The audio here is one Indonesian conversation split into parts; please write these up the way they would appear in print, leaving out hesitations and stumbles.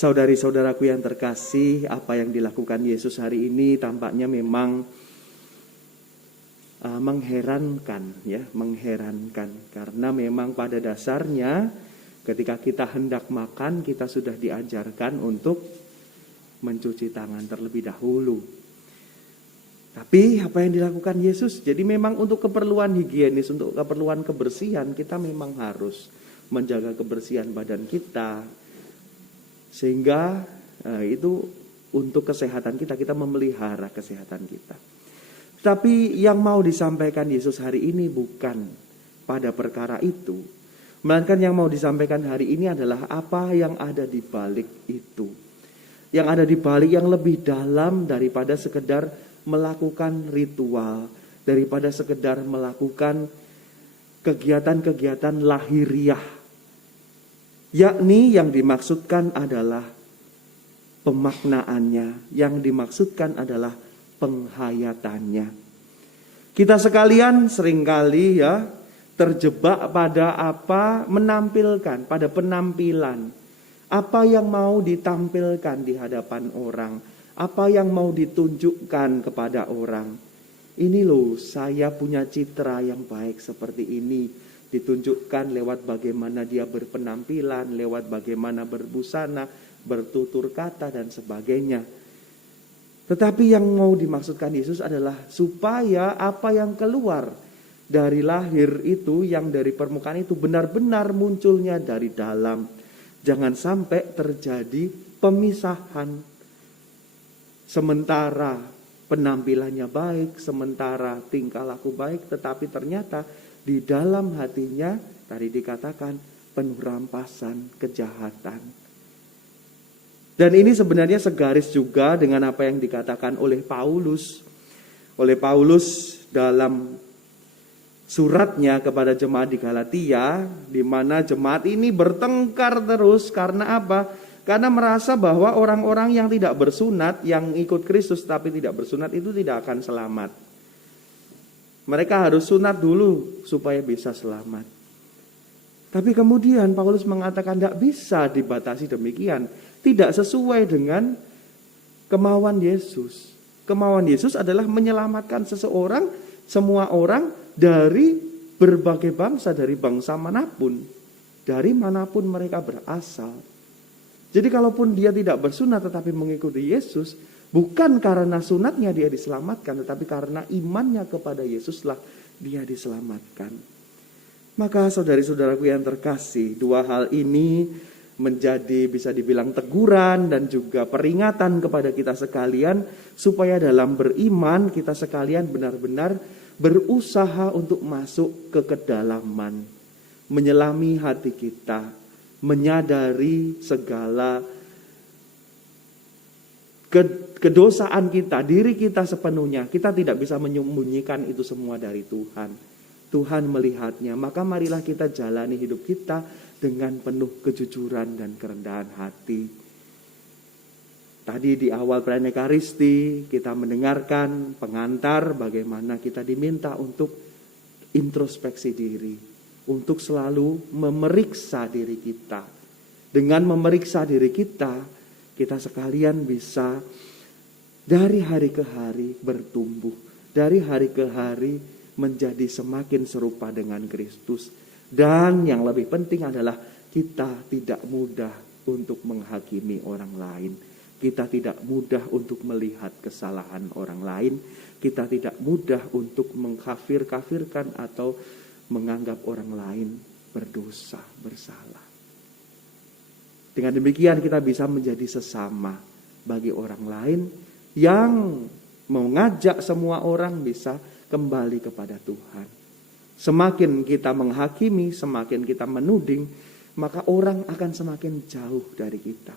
Saudari-saudaraku yang terkasih, apa yang dilakukan Yesus hari ini tampaknya memang mengherankan karena memang pada dasarnya ketika kita hendak makan kita sudah diajarkan untuk mencuci tangan terlebih dahulu. Tapi apa yang dilakukan Yesus? Jadi memang untuk keperluan higienis, untuk keperluan kebersihan kita memang harus menjaga kebersihan badan kita. Sehingga itu untuk kesehatan kita memelihara kesehatan kita. Tapi yang mau disampaikan Yesus hari ini bukan pada perkara itu. Melainkan yang mau disampaikan hari ini adalah apa yang ada di balik itu. Yang ada di balik yang lebih dalam daripada sekedar melakukan ritual. Daripada sekedar melakukan kegiatan-kegiatan lahiriah. Yakni yang dimaksudkan adalah pemaknaannya. Yang dimaksudkan adalah penghayatannya. Kita sekalian seringkali terjebak pada pada penampilan. Apa yang mau ditampilkan di hadapan orang, apa yang mau ditunjukkan kepada orang. Ini loh, saya punya citra yang baik seperti ini. Ditunjukkan lewat bagaimana dia berpenampilan, lewat bagaimana berbusana, bertutur kata dan sebagainya. Tetapi yang mau dimaksudkan Yesus adalah supaya apa yang keluar dari lahir itu, yang dari permukaan itu benar-benar munculnya dari dalam. Jangan sampai terjadi pemisahan. Sementara penampilannya baik, sementara tingkah laku baik, tetapi ternyata di dalam hatinya tadi dikatakan penuh rampasan, kejahatan. Dan ini sebenarnya segaris juga dengan apa yang dikatakan oleh Paulus. Oleh Paulus dalam suratnya kepada jemaat di Galatia, di mana jemaat ini bertengkar terus karena apa? Karena merasa bahwa orang-orang yang tidak bersunat, yang ikut Kristus tapi tidak bersunat itu tidak akan selamat. Mereka harus sunat dulu supaya bisa selamat. Tapi kemudian Paulus mengatakan tidak bisa dibatasi demikian. Tidak sesuai dengan kemauan Yesus. Kemauan Yesus adalah menyelamatkan seseorang, semua orang dari berbagai bangsa, dari bangsa manapun. Dari manapun mereka berasal. Jadi kalaupun dia tidak bersunat tetapi mengikuti Yesus, bukan karena sunatnya dia diselamatkan, tetapi karena imannya kepada Yesuslah dia diselamatkan. Maka saudari-saudaraku yang terkasih, dua hal ini menjadi bisa dibilang teguran dan juga peringatan kepada kita sekalian supaya dalam beriman kita sekalian benar-benar berusaha untuk masuk ke kedalaman, menyelami hati kita, menyadari segala kedosaan kita, diri kita sepenuhnya. Kita tidak bisa menyembunyikan itu semua dari Tuhan. Tuhan melihatnya, maka marilah kita jalani hidup kita dengan penuh kejujuran dan kerendahan hati. Tadi di awal perayaan Ekaristi kita mendengarkan pengantar bagaimana kita diminta untuk introspeksi diri, untuk selalu memeriksa diri kita. Dengan memeriksa diri kita, kita sekalian bisa dari hari ke hari bertumbuh, dari hari ke hari menjadi semakin serupa dengan Kristus. Dan yang lebih penting adalah kita tidak mudah untuk menghakimi orang lain. Kita tidak mudah untuk melihat kesalahan orang lain. Kita tidak mudah untuk mengkafir-kafirkan atau menganggap orang lain berdosa, bersalah. Dengan demikian kita bisa menjadi sesama bagi orang lain yang mengajak semua orang bisa kembali kepada Tuhan. Semakin kita menghakimi, semakin kita menuding, maka orang akan semakin jauh dari kita.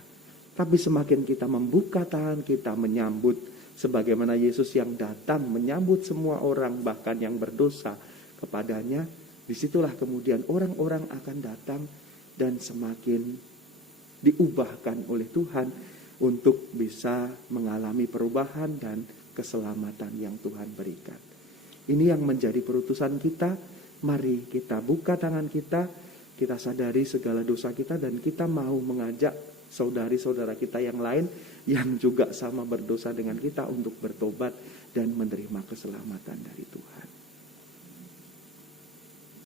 Tapi semakin kita membuka tangan kita menyambut, sebagaimana Yesus yang datang menyambut semua orang, bahkan yang berdosa kepadanya, disitulah kemudian orang-orang akan datang dan semakin diubahkan oleh Tuhan untuk bisa mengalami perubahan dan keselamatan yang Tuhan berikan. Ini yang menjadi perutusan kita. Mari kita buka tangan kita sadari segala dosa kita dan kita mau mengajak saudari-saudara kita yang lain yang juga sama berdosa dengan kita untuk bertobat dan menerima keselamatan dari Tuhan.